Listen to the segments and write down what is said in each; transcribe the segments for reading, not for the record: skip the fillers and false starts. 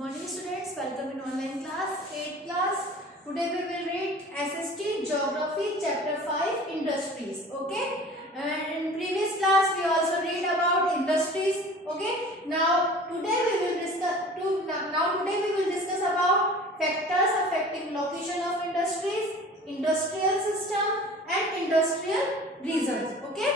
morning students, welcome in online class, 8th class. Today we will read SST Geography chapter 5 Industries. Okay, and in previous class we also read about industries. Okay, now today we will discuss about factors affecting location of industries, industrial system and industrial regions. Okay,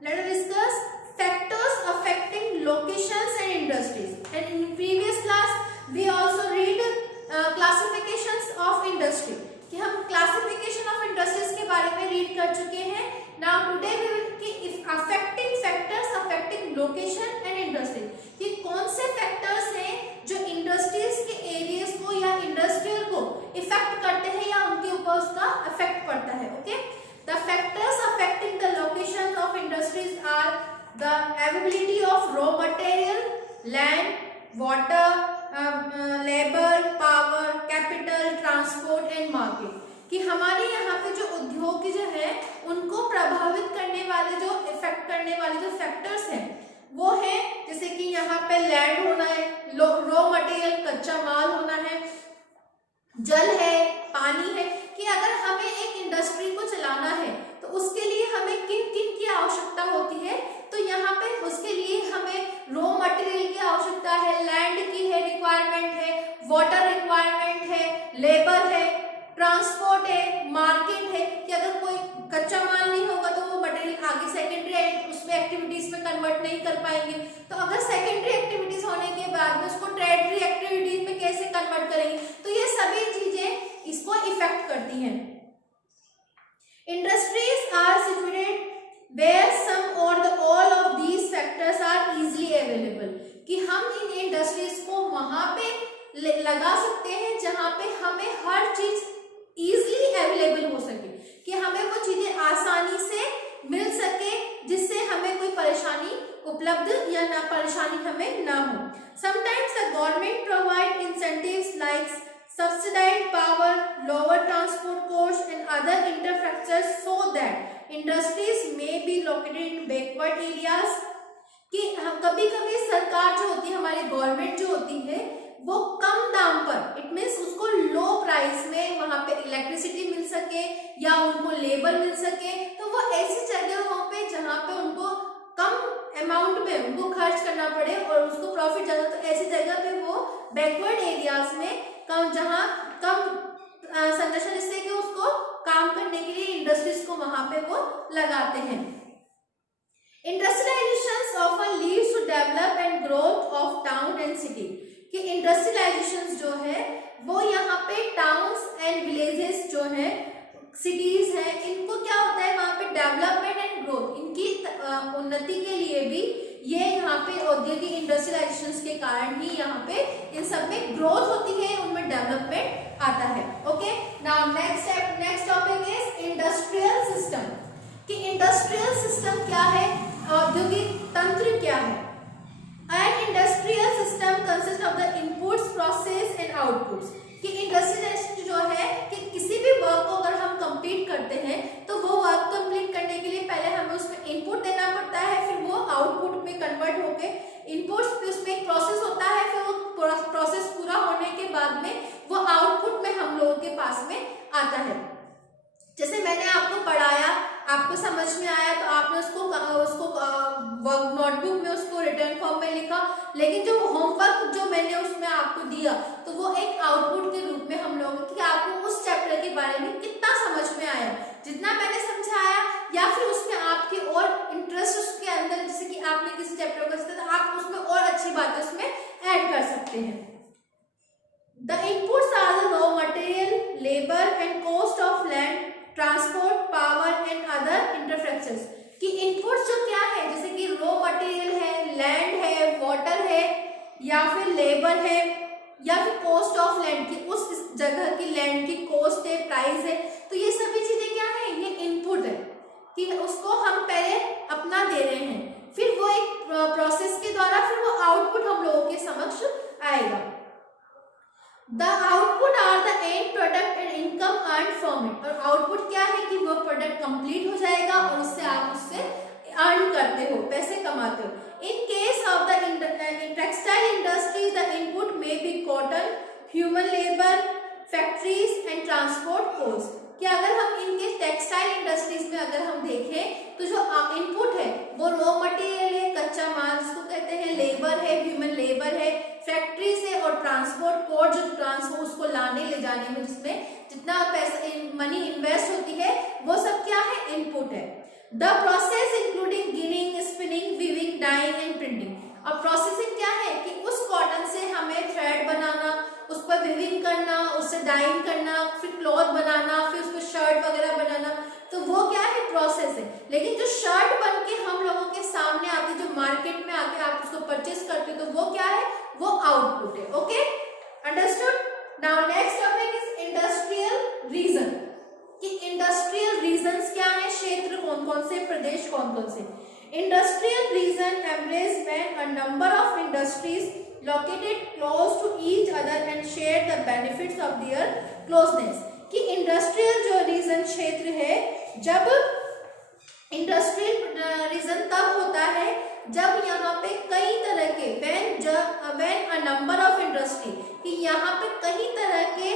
let us discuss factors affecting locations and industries. And in previous class we also read classifications of industry कि हम classification of industries के बारे में read कर चुके हैं. Now today we will कि if affecting factors affecting location and industry कि कौन से factors हैं जो industries के areas को या industrial को affect करते हैं या उनके ऊपर उसका effect पड़ता है. Okay, the factors affecting the location of industries are the availability of raw material, land, water, labor, power, capital, transport and market. कि हमारे यहाँ पे जो उद्योग जो है उनको प्रभावित करने वाले जो इफेक्ट करने वाले जो फैक्टर्स हैं वो है जैसे कि यहाँ पे लैंड होना है, रॉ मटेरियल कच्चा माल होना है, जल है, पानी है. कि अगर हमें एक इंडस्ट्री को चलाना है तो उसके लिए हमें किन किन की आवश्यकता होती है. तो यहाँ पे उसके लिए हमें रॉ मटेरियल की आवश्यकता है, लैंड की है रिक्वायरमेंट है, वाटर रिक्वायरमेंट है, लेबर है, ट्रांसपोर्ट है, मार्केट है. कि अगर कोई कच्चा माल नहीं होगा तो वो मटेरियल आगे सेकेंडरी उसमें एक्टिविटीज में कन्वर्ट नहीं कर पाएंगे. तो अगर सेकेंडरी एक्टिविटीज होने के बाद में उसको टर्शियरी एक्टिविटीज में कैसे कन्वर्ट करेंगे. तो ये सभी चीजें इसको इफेक्ट करती हैं. Industries are situated where some or the all of these factors are easily available. कि हम इन इंडस्ट्रीज को वहां पे लगा सकते हैं जहां पे हमें हर चीज इजीली अवेलेबल हो सके, कि हमें वो चीजें आसानी से मिल सके जिससे हमें कोई परेशानी उपलब्ध या ना परेशानी हमें ना हो. Sometimes the government provide incentives like subsidized power, lower transport costs and other infrastructures so that industries may be located in backward areas. कि हम कभी कभी सरकार जो होती है, हमारी गवर्नमेंट जो होती है वो कम दाम पर, इट मीन्स उसको लो प्राइस में वहां पे इलेक्ट्रिसिटी मिल सके या उनको लेबर मिल सके. तो वो ऐसी जगहों पे जहां पे उनको कम अमाउंट में उनको खर्च करना पड़े और उसको प्रॉफिट ज्यादा, तो ऐसी जगह पे वो बैकवर्ड एरियाज में कम, जहां कम संरचना जिससे कि उसको काम करने के लिए इंडस्ट्रीज को वहां पे वो लगाते हैं. Industrialisations often leads to develop and growth of town and city. कि इंडस्ट्रियलाइजेशंस जो है वो यहाँ पे टाउन्स एंड विलेजेस जो है, सिटीज है, इनको क्या होता है वहां पे डेवलपमेंट एंड ग्रोथ, इनकी उन्नति के लिए भी ये यहाँ पे औद्योगिक इंडस्ट्रियलाइजेशंस के कारण ही यहाँ पे इन सब में ग्रोथ होती है, उनमें डेवलपमेंट आता है. Okay, now next topic is industrial system. कि इंडस्ट्रियल सिस्टम क्या है, औद्योगिक तंत्र क्या है. An industrial system consist of the inputs, process and outputs. कि इंडस्ट्रियल जो है कि किसी भी वर्क को अगर हम कंप्लीट करते हैं तो वो वर्क कंप्लीट करने के लिए पहले हमें उसमें इनपुट देना पड़ता है, फिर वो आउटपुट में कन्वर्ट होके इनपुट्स पे उसमें एक प्रोसेस होता है, फिर वो प्रोसेस पूरा होने के बाद में वो आउटपुट में हम लोगों के पास में आता है. जैसे मैंने आपको पढ़ाया, आपको समझ में आया तो आपने उसको नोटबुक में उसको रिटर्न फॉर्म में लिखा, लेकिन जो होमवर्क जो मैंने उसमें आपको दिया तो वो एक आउटपुट के रूप में हम लोगों कि आपको उस चैप्टर के बारे में कितना समझ में आया, जितना मैंने समझाया, या फिर उसमें आपके और इंटरेस्ट उसके अंदर, जैसे कि आपने किसी चैप्टर को तो आप उसमें और अच्छी बातें उसमें ऐड कर सकते हैं. The inputs are the raw material, labour and cost of land, transport, power and other infrastructures. कि इनपुट्स जो क्या है, जैसे कि रॉ मटेरियल है, लैंड है, वाटर है, या फिर लेबर है, या फिर कॉस्ट ऑफ लैंड, की उस जगह की लैंड की कॉस्ट है, प्राइस है. तो ये सभी चीजें क्या है, ये इनपुट है कि उसको हम पहले अपना दे रहे हैं, फिर वो एक प्रोसेस के द्वारा फिर वो आउटपुट हम लोगों के समक्ष आएगा. The output are the end product and income earn from it. और आउटपुट क्या है कि वो प्रोडक्ट कंप्लीट हो जाएगा और उससे आप उससे अर्न करते हो, पैसे कमाते हो. In case of the cotton, human labour, factories and transport cost. कि अगर हम इनके टेक्सटाइल इंडस्ट्रीज में अगर हम देखें तो जो इनपुट है वो रॉ मटेरियल है, कच्चा माल जिसको कहते हैं, लेबर है, ह्यूमन लेबर है, फैक्ट्रीज है और ट्रांसपोर्ट कोस्ट जो ट्रांसपोर्ट उसको लाने ले जाने में जिसमें जितना पैसा मनी इन्वेस्ट होती है वो सब क्या है, इनपुट है। The process including ginning, spinning, weaving, dyeing and printing. अब प्रोसेसिंग क्या है कि उस कॉटन से हमें थ्रेड बनाना, उस पर वीविंग करना, उससे डाइंग करना, फिर क्लॉथ बनाना, फिर उस पर शर्ट वगैरह बनाना, तो वो क्या है, प्रोसेस है। लेकिन जो शर्ट बन के हम लोगों के सामने आती है, जो मार्केट में आके आप उसको परचेस करते हो, तो वो क्या है, वो आउटपुट है। Okay, understood. Now next topic is industrial region. कि इंडस्ट्रियल रीजन्स क्या है, क्षेत्र कौन कौन से, प्रदेश कौन कौन से। Industrial region embrace when a number of industries located close to each other and share the benefits of their closeness। कि इंडस्ट्रियल जो रीजन क्षेत्र है, जब इंडस्ट्रियल रीजन तब होता है जब यहाँ पे कई तरह के when a number of industry, कि यहाँ पे कई तरह के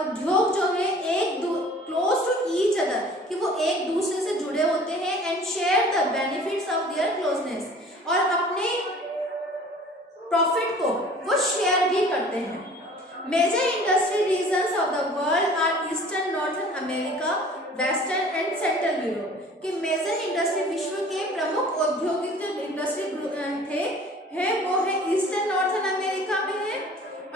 उद्योग जो है एक क्लोज टू ईच अदर, कि वो एक दूसरे से जुड़े होते हैं, and share the benefits of their closeness, और अपने प्रॉफिट को वो शेयर भी करते हैं। Major industry regions of the world are eastern, northern America, western and central Europe. कि मेजर इंडस्ट्री विश्व के प्रमुख औद्योगिक इंडस्ट्री हैं वो है ईस्टर्न नॉर्थन अमेरिका में है,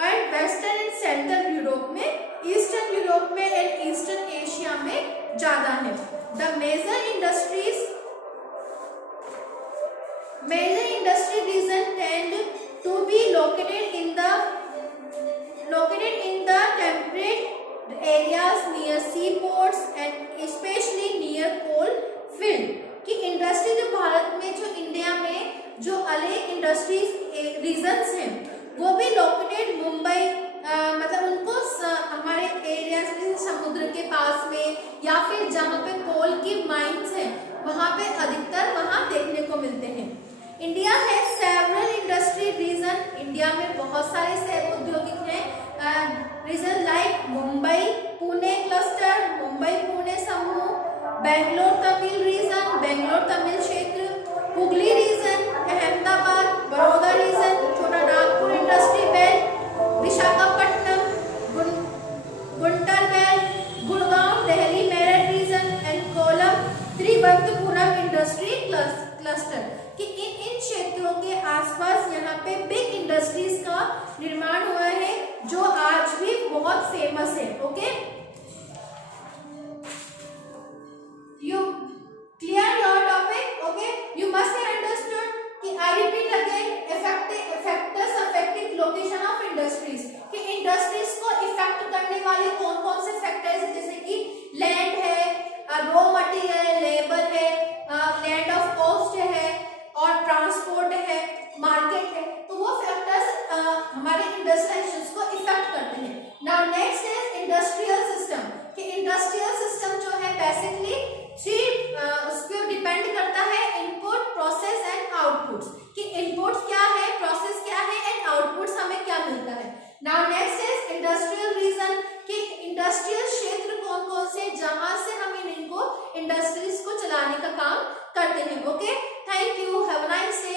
and western and central Europe में, ईस्टर्न यूरोप में एंड ईस्टर्न एशिया में ज्यादा है। The major industry region tend to be located in the temperate areas near seaports and especially near coal field। कि industry जो भारत में, जो इंडिया में जो अलग इंडस्ट्रीज रीजन्स हैं वो भी लोकेटेड मुंबई, मतलब उनको हमारे एरियाज में समुद्र के पास में, या फिर जहाँ पे कोल की माइंस हैं वहाँ पे अधिकतर वहाँ देखने को मिलते हैं। इंडिया है सेवरल इंडस्ट्री रीजन। इंडिया में बहुत सारे औद्योगिक हैं region like Mumbai Pune cluster, Mumbai Pune समूह, बेंगलोर तमिल रीजन, बेंगलोर तमिल क्षेत्र, Hooghly region, Ahmedabad, Baroda region, Chota Nagpur industry belt, Visakhapatnam, Guntur belt, Gurgaon, Delhi Meerut region and Kollam, Thiruvananthapuram industry cluster. कि इन क्षेत्रों के आसपास यहाँ पे बिग इंडस्ट्रीज का निर्माण हुआ है जो आज भी बहुत फेमस है। Okay, you clear your topic? Okay, you must have understood कि I repeat again, factors affecting location of industries. कि इंडस्ट्रीज को इफेक्ट करने वाले कौन कौन से फैक्टर्स हैं, जैसे कि लैंड है, रॉ मटेरियल, लेबर है, लैंड ऑफ कॉस्ट है, और ट्रांसपोर्ट है, मार्केट है, तो वो फैक्टर्स हमारे इंडस्ट्रियलाइजेशन को इफेक्ट करते हैं। Now next is industrial system. कि इंडस्ट्रियल सिस्टम जो है बेसिकली उस पर डिपेंड करता है इनपुट, प्रोसेस एंड आउटपुट्स। कि इनपुट्स क्या है, प्रोसेस क्या है एंड आउटपुट्स हमें क्या मिलता है। Now next is industrial region. कि इंडस्ट्रियल क्षेत्र कौन कौन से जहां से हम इनको इंडस्ट्रीज को चलाने का काम करते हैं। Okay, thank you, have a nice day.